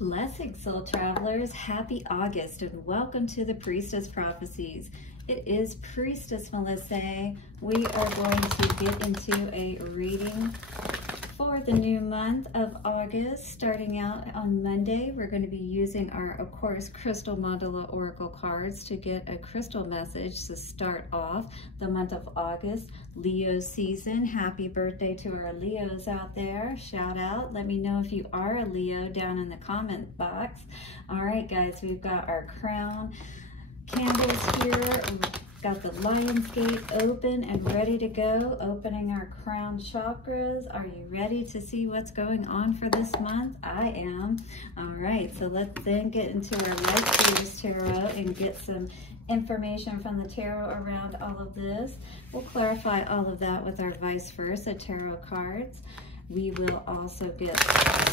Blessings, soul travelers. Happy August and welcome to the Priestess Prophecies. It is Priestess Melissae. We are going to get into a reading for the new month of August. Starting out on Monday, we're going to be using our, of course, Crystal Mandala Oracle cards to get a crystal message to start off the month of August. Leo season. Happy birthday to our Leos out there. Shout out. Let me know if you are a Leo down in the comment box. All right, guys, we've got our crown candles here. Got the Lion's Gate open and ready to go, opening our crown chakras. Are you ready to see what's going on for this month? I am. All right, so let's then get into our Light Tarot and get some information from the tarot around all of this. We'll clarify all of that with our vice versa tarot cards. We will also get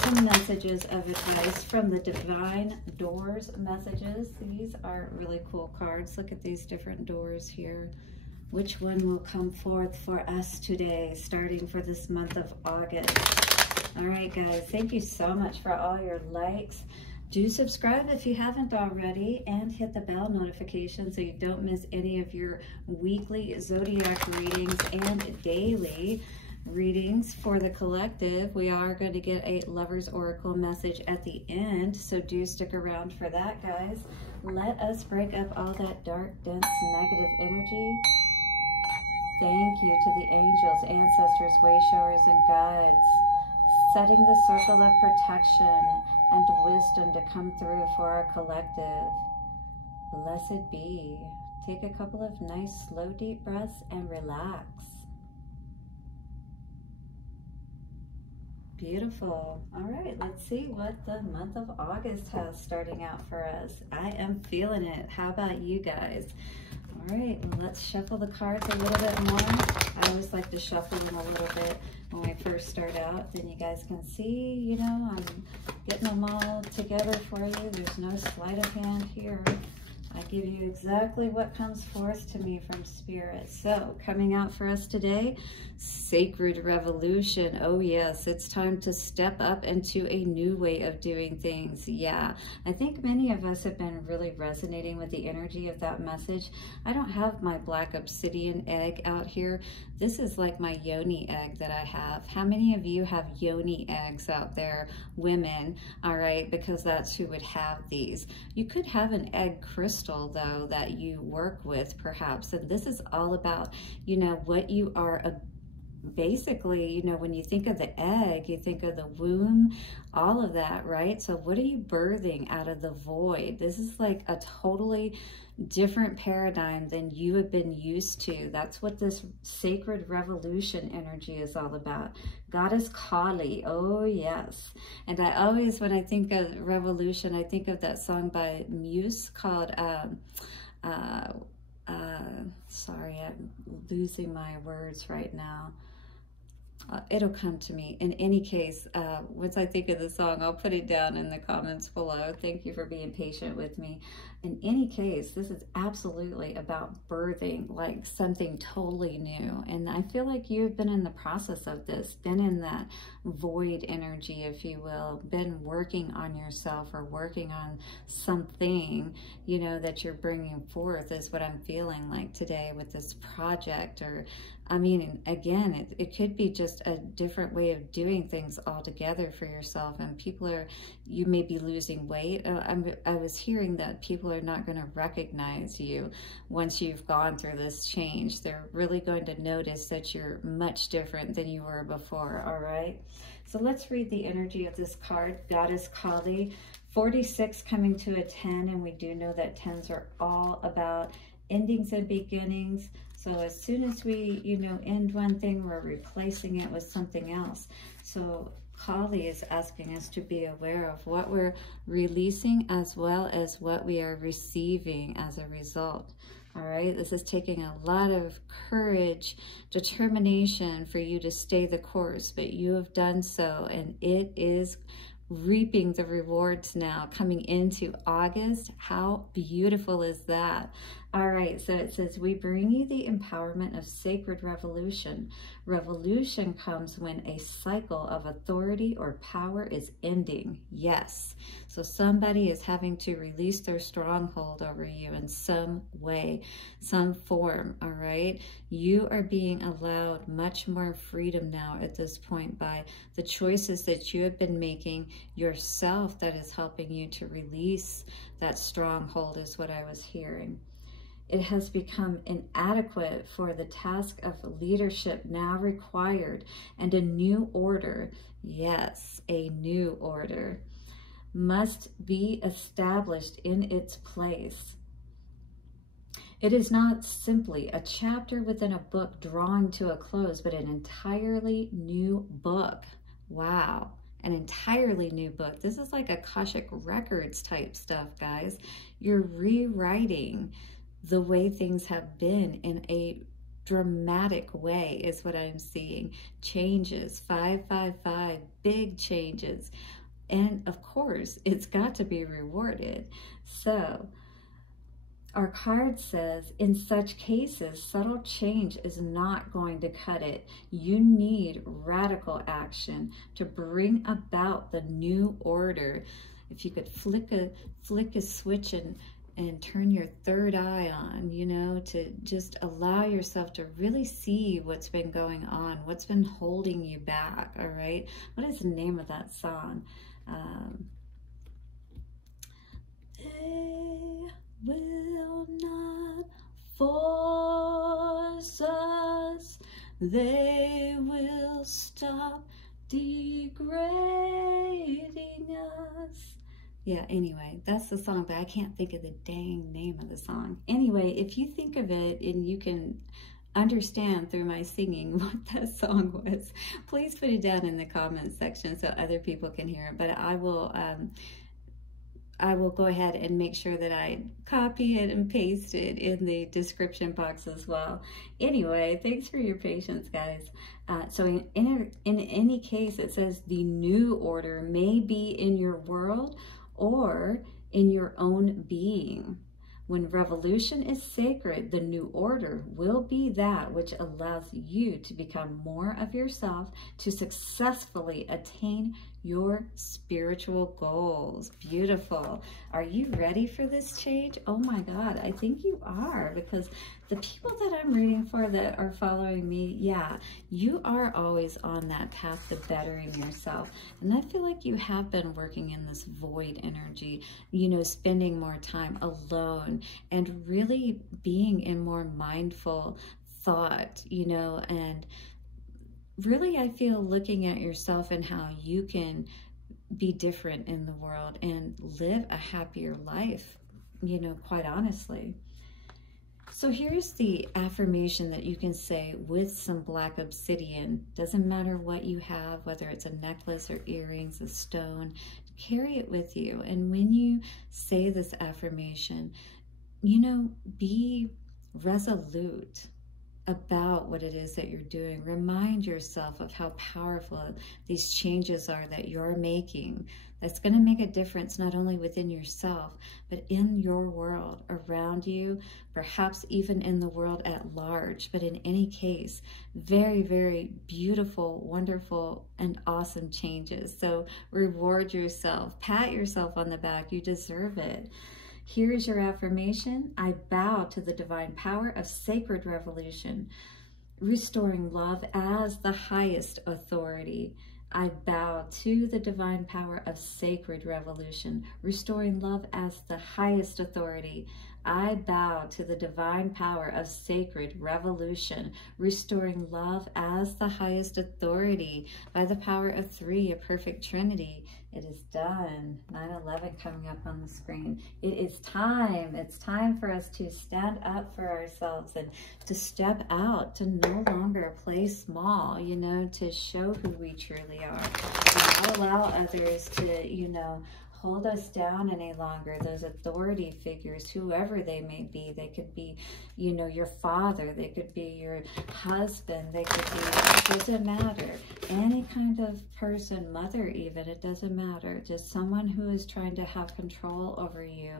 some messages of advice from the Divine Doors messages. These are really cool cards. Look at these different doors here. Which one will come forth for us today, starting for this month of August? All right, guys, thank you so much for all your likes. Do subscribe if you haven't already and hit the bell notification so you don't miss any of your weekly zodiac readings and daily readings for the collective. We are going to get a Lover's Oracle message at the end, so do stick around for that, guys. Let us break up all that dark, dense, negative energy. Thank you to the angels, ancestors, way-showers, and guides, setting the circle of protection and wisdom to come through for our collective. Blessed be. Take a couple of nice, slow, deep breaths and relax. Beautiful. All right, let's see what the month of August has starting out for us. I am feeling it. How about you guys? All right, let's shuffle the cards a little bit more. I always like to shuffle them a little bit when we first start out. Then you guys can see, you know, I'm getting them all together for you. There's no sleight of hand here. I give you exactly what comes forth to me from Spirit. So, coming out for us today, Sacred Revolution. Oh yes, it's time to step up into a new way of doing things. Yeah, I think many of us have been really resonating with the energy of that message. I don't have my black obsidian egg out here. This is like my yoni egg that I have. How many of you have yoni eggs out there? Women, all right, because that's who would have these. You could have an egg crystal, though, that you work with, perhaps. And this is all about, you know, what you are basically, you know, when you think of the egg, you think of the womb, all of that, right? So what are you birthing out of the void? This is like a totally different paradigm than you have been used to. That's what this sacred revolution energy is all about. Goddess Kali, oh yes. And I always, when I think of revolution, I think of that song by Muse called, sorry, I'm losing my words right now. It'll come to me. In any case, once I think of the song, I'll put it down in the comments below. Thank you for being patient with me. In any case, this is absolutely about birthing, like something totally new. And I feel like you've been in the process of this, been in that void energy, if you will, been working on yourself or working on something, you know, that you're bringing forth is what I'm feeling like today with this project. Or, I mean, again, it could be just a different way of doing things altogether for yourself. And people are, you may be losing weight. I was hearing that people are not going to recognize you once you've gone through this change. They're really going to notice that you're much different than you were before, all right? So let's read the energy of this card, Goddess Kali. 46 coming to a 10, and we do know that 10s are all about endings and beginnings. So as soon as we, you know, end one thing, we're replacing it with something else. So Kali is asking us to be aware of what we're releasing as well as what we are receiving as a result. All right, this is taking a lot of courage, determination for you to stay the course, but you have done so, and it is reaping the rewards now coming into August. How beautiful is that? All right, so it says, we bring you the empowerment of sacred revolution. Revolution comes when a cycle of authority or power is ending. Yes. So somebody is having to release their stronghold over you in some way, some form, all right? You are being allowed much more freedom now at this point by the choices that you have been making yourself, that is helping you to release that stronghold, is what I was hearing. It has become inadequate for the task of leadership now required, and a new order, yes, a new order, must be established in its place. It is not simply a chapter within a book drawing to a close, but an entirely new book. Wow, an entirely new book. This is like Akashic Records type stuff, guys. You're rewriting the way things have been in a dramatic way, is what I'm seeing. Changes, 555, big changes. And of course, it's got to be rewarded. So our card says, in such cases, subtle change is not going to cut it. You need radical action to bring about the new order. If you could flick a switch and turn your third eye on, you know, to just allow yourself to really see what's been going on, what's been holding you back, all right? What is the name of that song? They will not force us, they will stop degrading us. Yeah, anyway, that's the song, but I can't think of the dang name of the song. Anyway, if you think of it and you can understand through my singing what that song was, please put it down in the comments section so other people can hear it. But I will go ahead and make sure that I copy it and paste it in the description box as well. Anyway, thanks for your patience, guys. So in any case, it says the new order may be in your world or in your own being. When revolution is sacred, the new order will be that which allows you to become more of yourself, to successfully attain your spiritual goals. Beautiful. Are you ready for this change? Oh my God, I think you are, because the people that I'm reading for that are following me, yeah, you are always on that path to bettering yourself. And I feel like you have been working in this void energy, you know, spending more time alone and really being in more mindful thought, you know, and really, I feel looking at yourself and how you can be different in the world and live a happier life, you know, quite honestly. So here's the affirmation that you can say with some black obsidian. Doesn't matter what you have, whether it's a necklace or earrings, a stone, carry it with you. And when you say this affirmation, you know, be resolute about what it is that you're doing. Remind yourself of how powerful these changes are that you're making. That's going to make a difference not only within yourself, but in your world, around you, perhaps even in the world at large. But in any case, very, very beautiful, wonderful, and awesome changes. So reward yourself. Pat yourself on the back. You deserve it. Here's your affirmation. I bow to the divine power of sacred revolution, restoring love as the highest authority. I bow to the divine power of sacred revolution, restoring love as the highest authority. I bow to the divine power of sacred revolution, restoring love as the highest authority. By the power of 3, a perfect trinity, it is done. 9/11 coming up on the screen. It is time. It's time for us to stand up for ourselves and to step out, to no longer play small, you know, to show who we truly are. And not allow others to, you know, hold us down any longer. Those authority figures, whoever they may be, they could be, you know, your father, they could be your husband, they could be, it doesn't matter. Any kind of person, mother even, it doesn't matter. Just someone who is trying to have control over you,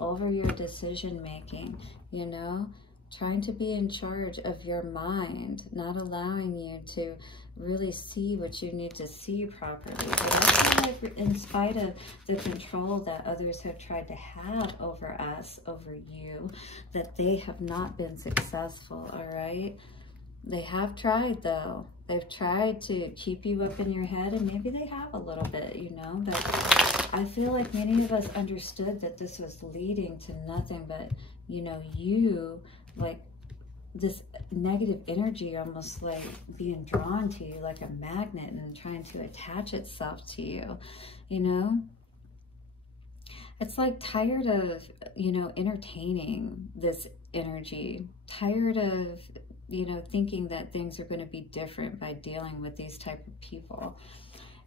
over your decision making, you know. trying to be in charge of your mind, not allowing you to really see what you need to see properly. But I feel like in spite of the control that others have tried to have over us, over you, that they have not been successful, all right? They have tried, though. They've tried to keep you up in your head, and maybe they have a little bit, you know, but I feel like many of us understood that this was leading to nothing but, you know, you, like, this negative energy almost like being drawn to you like a magnet and trying to attach itself to you, you know? It's like tired of, you know, entertaining this energy, tired of, you know, thinking that things are going to be different by dealing with these type of people.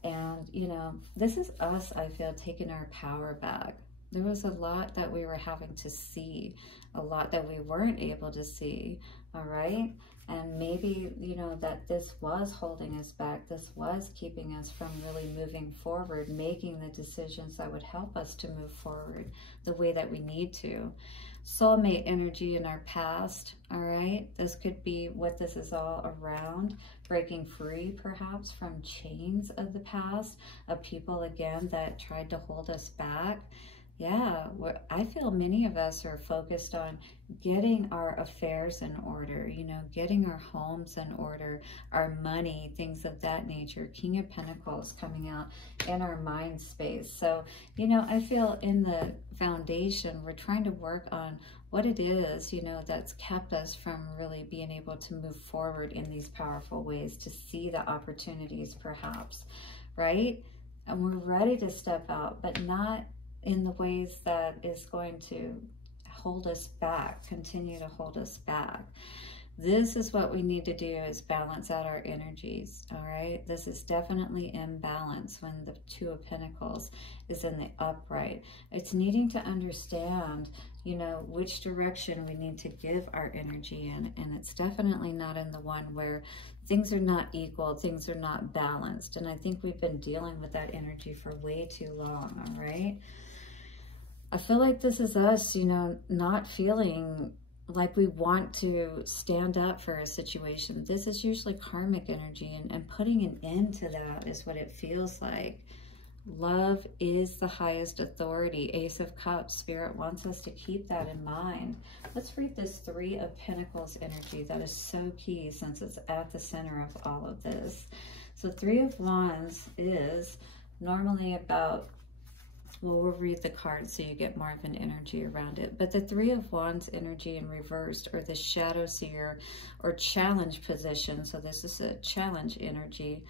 And, you know, this is us, I feel, taking our power back. There was a lot that we were having to see, a lot that we weren't able to see, all right? And maybe, you know, that this was holding us back. This was keeping us from really moving forward, making the decisions that would help us to move forward the way that we need to. Soulmate energy in our past, all right? This could be what this is all around, breaking free perhaps from chains of the past, of people, again, that tried to hold us back. Yeah, I feel many of us are focused on getting our affairs in order, you know, getting our homes in order, our money, things of that nature. King of Pentacles coming out in our mind space. So, you know, I feel in the foundation, we're trying to work on what it is, you know, that's kept us from really being able to move forward in these powerful ways, to see the opportunities perhaps, right? And we're ready to step out, but not in the ways that is going to hold us back, continue to hold us back. This is what we need to do, is balance out our energies, all right? This is definitely imbalance when the Two of Pentacles is in the upright. It's needing to understand, you know, which direction we need to give our energy in, and it's definitely not in the one where things are not equal, things are not balanced, and I think we've been dealing with that energy for way too long, all right? I feel like this is us, you know, not feeling like we want to stand up for a situation. This is usually karmic energy, and putting an end to that is what it feels like. Love is the highest authority. Ace of Cups. Spirit wants us to keep that in mind. Let's read this Three of Pentacles energy. That is so key since it's at the center of all of this. So Three of Wands is normally about, well, we'll read the cards so you get more of an energy around it. But the Three of Wands energy in reversed, or the Shadow Seer or challenge position. So this is a challenge energy.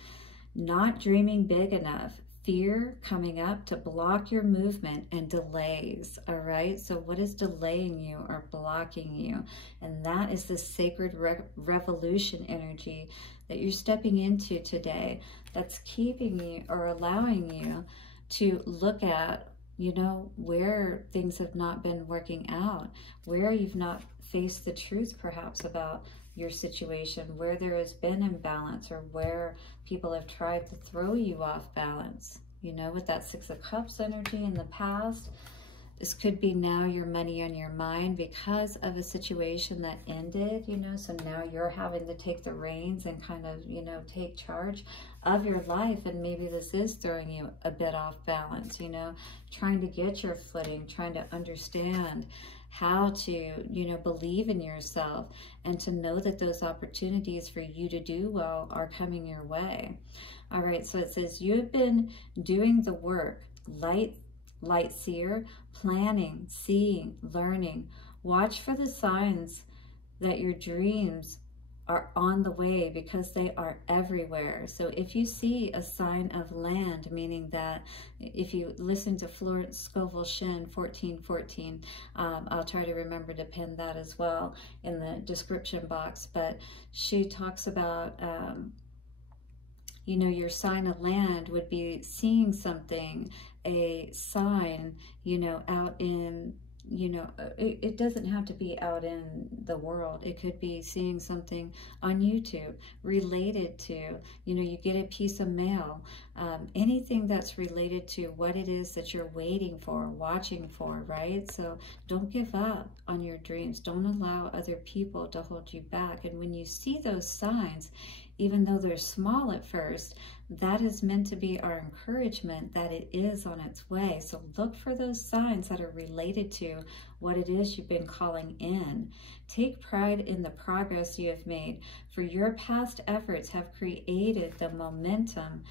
Not dreaming big enough. Fear coming up to block your movement, and delays, all right? So what is delaying you or blocking you? And that is the sacred revolution energy that you're stepping into today. That's keeping you or allowing you to look at, you know, where things have not been working out, where you've not faced the truth perhaps about your situation, where there has been imbalance, or where people have tried to throw you off balance. You know, with that Six of Cups energy in the past, this could be now your money on your mind because of a situation that ended, you know, so now you're having to take the reins and kind of, you know, take charge of your life. And maybe this is throwing you a bit off balance, you know, trying to get your footing, trying to understand how to, you know, believe in yourself, and to know that those opportunities for you to do well are coming your way. All right, so it says you have been doing the work, light seer, planning, seeing, learning. Watch for the signs that your dreams are on the way, because they are everywhere. So if you see a sign of land, meaning that if you listen to Florence, Scovel, Shinn 1414, I'll try to remember to pin that as well in the description box, but she talks about, you know, your sign of land would be seeing something, a sign, you know, out in you know, it doesn't have to be out in the world. It could be seeing something on YouTube related to, you know, you get a piece of mail, anything that's related to what it is that you're waiting for, watching for, right? So don't give up on your dreams. Don't allow other people to hold you back. And when you see those signs, even though they're small at first, that is meant to be our encouragement that it is on its way. So look for those signs that are related to what it is you've been calling in. Take pride in the progress you have made, for your past efforts have created the momentum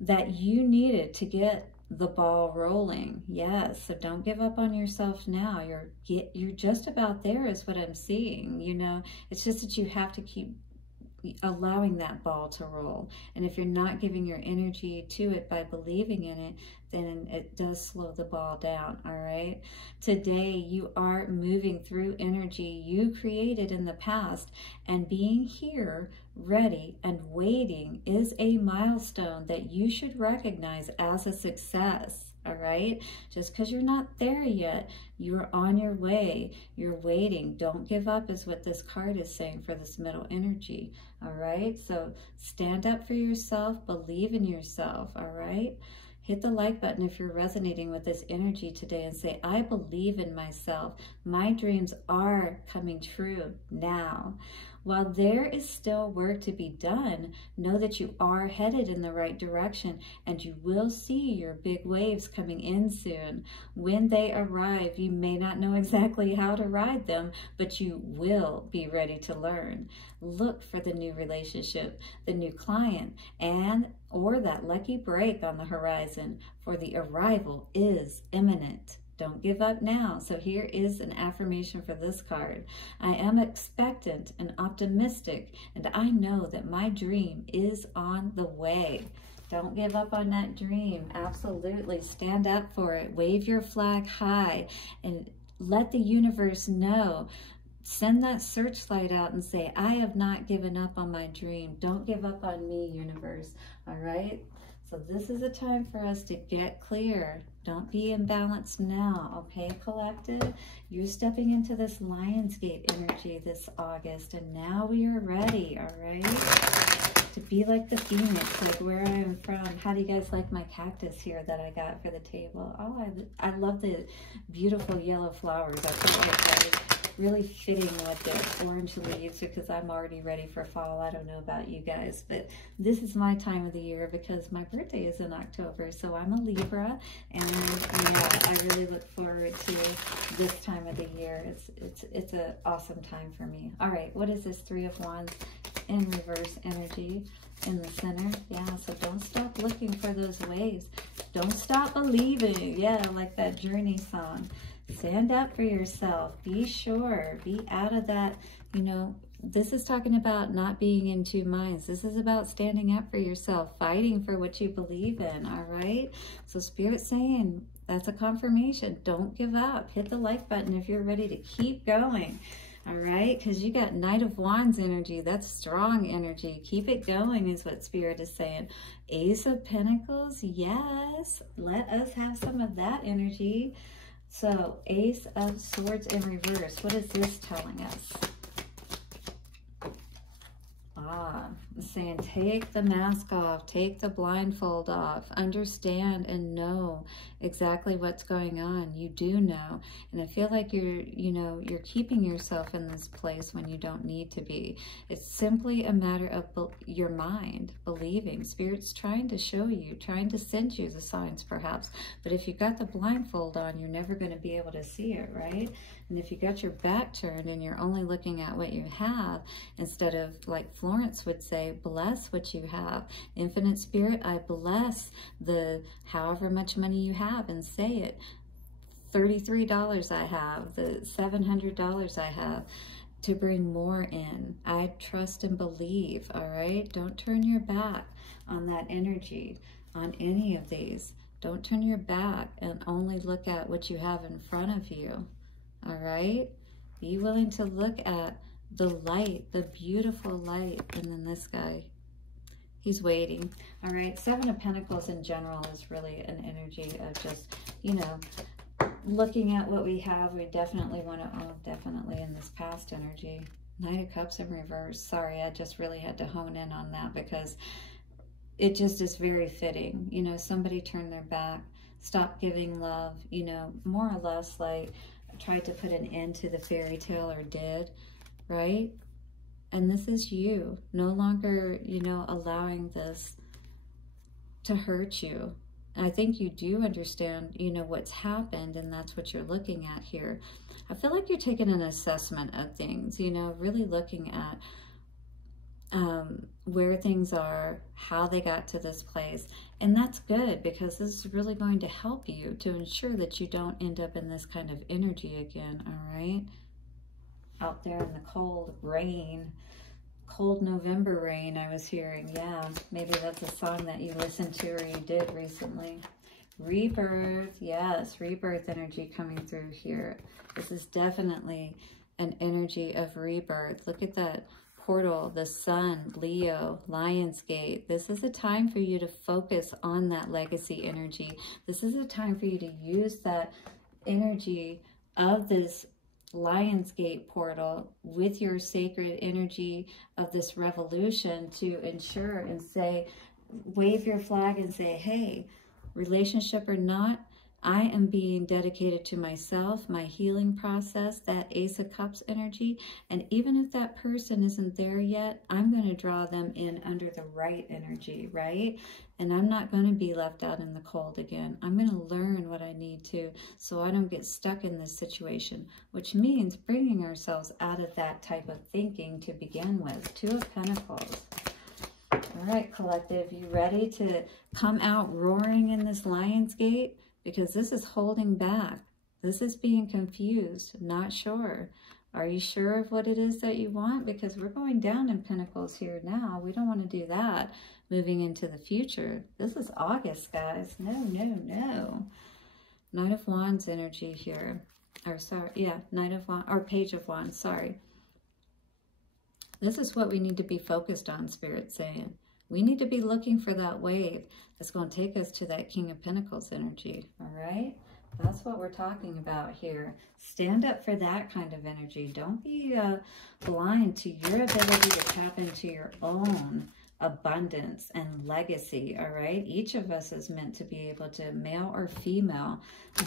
that you needed to get the ball rolling. Yes, so don't give up on yourself now. You're just about there is what I'm seeing. You know, it's just that you have to keep allowing that ball to roll. And if you're not giving your energy to it by believing in it, then it does slow the ball down. All right, today you are moving through energy you created in the past, and being here ready and waiting is a milestone that you should recognize as a success. All right, just because you're not there yet, you're on your way, you're waiting. Don't give up is what this card is saying for this middle energy. All right, so stand up for yourself, believe in yourself. All right, hit the like button if you're resonating with this energy today and say, I believe in myself. My dreams are coming true now. While there is still work to be done, know that you are headed in the right direction, and you will see your big waves coming in soon. When they arrive, you may not know exactly how to ride them, but you will be ready to learn. Look for the new relationship, the new client, or that lucky break on the horizon, for the arrival is imminent. Don't give up now. So here is an affirmation for this card. I am expectant and optimistic, and I know that my dream is on the way. Don't give up on that dream. Absolutely. Stand up for it. Wave your flag high and let the universe know. Send that searchlight out and say, I have not given up on my dream. Don't give up on me, universe. All right? So this is a time for us to get clear. Don't be imbalanced now, okay, collective? You're stepping into this Lionsgate energy this August, and now we are ready, all right? To be like the phoenix, like where I am from. How do you guys like my cactus here that I got for the table? Oh, I love the beautiful yellow flowers. I feel like that is really fitting with the orange leaves because I'm already ready for fall. I don't know about you guys, but this is my time of the year because my birthday is in October. So I'm a Libra, and I really look forward to this time of the year. It's an awesome time for me. All right, what is this Three of Wands in reverse energy in the center? Yeah, so don't stop looking for those waves. Don't stop believing. Yeah, like that Journey song. Stand up for yourself. Be sure. Be out of that, you know, this is talking about not being in two minds. This is about standing up for yourself, fighting for what you believe in, all right? So Spirit's saying, that's a confirmation. Don't give up. Hit the like button if you're ready to keep going, all right? Because you got Knight of Wands energy. That's strong energy. Keep it going is what Spirit is saying. Ace of Pentacles, yes. Let us have some of that energy. So, Ace of Swords in reverse. What is this telling us? Saying take the mask off, take the blindfold off, understand and know exactly what's going on. You do know. And I feel like you're keeping yourself in this place when you don't need to be. It's simply a matter of your mind believing. Spirit's trying to show you, trying to send you the signs perhaps. But if you've got the blindfold on, you're never going to be able to see it, right? And if you got your back turned and you're only looking at what you have, instead of, like Florence would say, bless what you have. Infinite Spirit, I bless the however much money you have, and say it. $33 I have, the $700 I have, to bring more in. I trust and believe, all right? Don't turn your back on that energy, on any of these. Don't turn your back and only look at what you have in front of you. All right, be willing to look at the light, the beautiful light. And then this guy, he's waiting. All right, Seven of Pentacles in general is really an energy of just, you know, looking at what we have, we definitely want to, oh, definitely in this past energy. Knight of Cups in reverse. Sorry, I just really had to hone in on that because it just is very fitting. You know, somebody turned their back, stopped giving love, you know, more or less like tried to put an end to the fairy tale or did, right? And this is you, no longer, you know, allowing this to hurt you. And I think you do understand, you know, what's happened, and that's what you're looking at here. I feel like you're taking an assessment of things, you know, really looking at where things are, how they got to this place. And that's good because this is really going to help you to ensure that you don't end up in this kind of energy again, all right? Out there in the cold rain, cold November rain, I was hearing. Yeah, maybe that's a song that you listened to or you did recently. Rebirth, yes, rebirth energy coming through here. This is definitely an energy of rebirth. Look at that portal, the sun, Leo, Lionsgate. This is a time for you to focus on that legacy energy. This is a time for you to use that energy of this Lionsgate portal with your sacred energy of this revolution to ensure and say, wave your flag and say, hey, relationship or not, I am being dedicated to myself, my healing process, that Ace of Cups energy. And even if that person isn't there yet, I'm going to draw them in under the right energy, right? And I'm not going to be left out in the cold again. I'm going to learn what I need to so I don't get stuck in this situation, which means bringing ourselves out of that type of thinking to begin with. Two of Pentacles. All right, collective, you ready to come out roaring in this Lionsgate? Because this is holding back. This is being confused, not sure. Are you sure of what it is that you want? Because we're going down in Pentacles here now. We don't want to do that moving into the future. This is August, guys. No, no, no. Knight of Wands energy here. Or sorry, yeah, Knight of Wands, or Page of Wands, sorry. This is what we need to be focused on, Spirit's saying. We need to be looking for that wave that's going to take us to that King of Pentacles energy, all right? That's what we're talking about here. Stand up for that kind of energy. Don't be blind to your ability to tap into your own abundance and legacy, all right? Each of us is meant to be able to, male or female,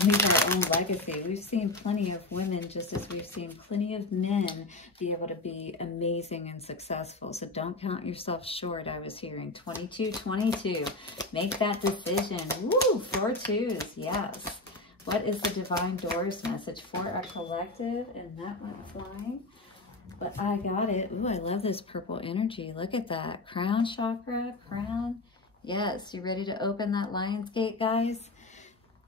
leave our own legacy. We've seen plenty of women, just as we've seen plenty of men be able to be amazing and successful. So don't count yourself short. I was hearing 2222. Make that decision. Woo, 4 twos, yes. What is the Divine Doors message for our collective? And that went flying. But I got it. Ooh, I love this purple energy. Look at that. Crown chakra, crown. Yes, you ready to open that Lionsgate, guys?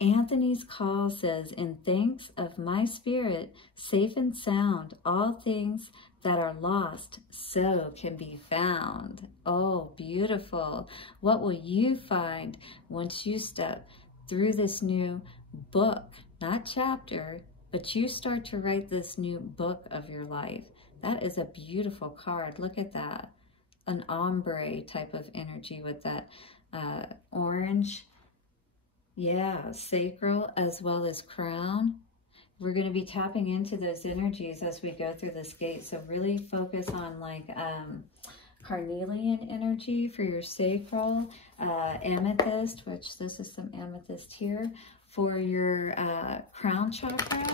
Anthony's call says, in thanks of my spirit, safe and sound, all things that are lost, so can be found. Oh, beautiful. What will you find once you step through this new book? Not chapter, but you start to write this new book of your life. That is a beautiful card. Look at that. An ombre type of energy with that orange. Yeah, sacral as well as crown. We're going to be tapping into those energies as we go through this gate. So really focus on like carnelian energy for your sacral, amethyst, which this is some amethyst here. For your crown chakra,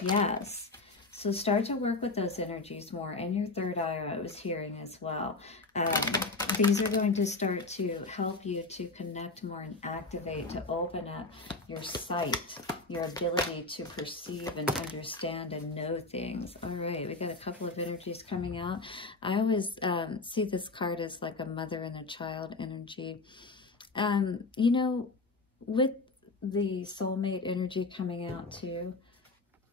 yes. So start to work with those energies more, and your third eye I was hearing as well. These are going to start to help you to connect more and activate, to open up your sight, your ability to perceive and understand and know things. All right, we got a couple of energies coming out. I always see this card as like a mother and a child energy. You know, with the soulmate energy coming out too,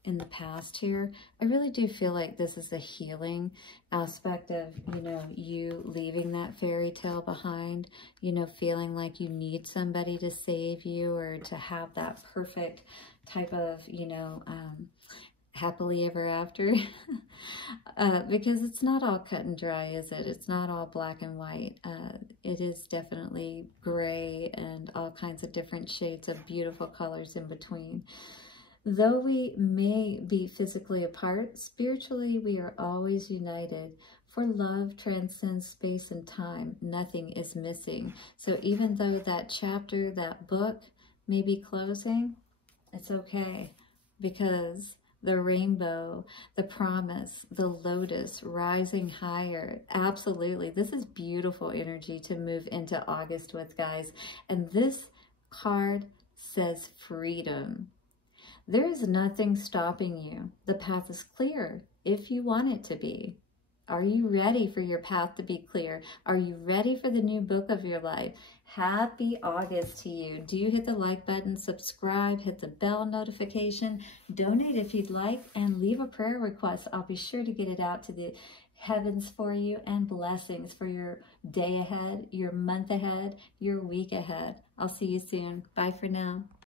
in the past here, I really do feel like this is a healing aspect of, you know, you leaving that fairy tale behind, you know, feeling like you need somebody to save you or to have that perfect type of, you know, happily ever after. Because it's not all cut and dry, is it? It's not all black and white. It is definitely gray and all kinds of different shades of beautiful colors in between. Though we may be physically apart, spiritually we are always united. For love transcends space and time. Nothing is missing. So even though that chapter, that book may be closing, it's okay, because the rainbow, the promise, the lotus rising higher. Absolutely. This is beautiful energy to move into August with, guys. And this card says freedom. There is nothing stopping you. The path is clear if you want it to be. Are you ready for your path to be clear? Are you ready for the new book of your life? Happy August to you. Do you hit the like button, subscribe, hit the bell notification, donate if you'd like, and leave a prayer request. I'll be sure to get it out to the heavens for you, and blessings for your day ahead, your month ahead, your week ahead. I'll see you soon. Bye for now.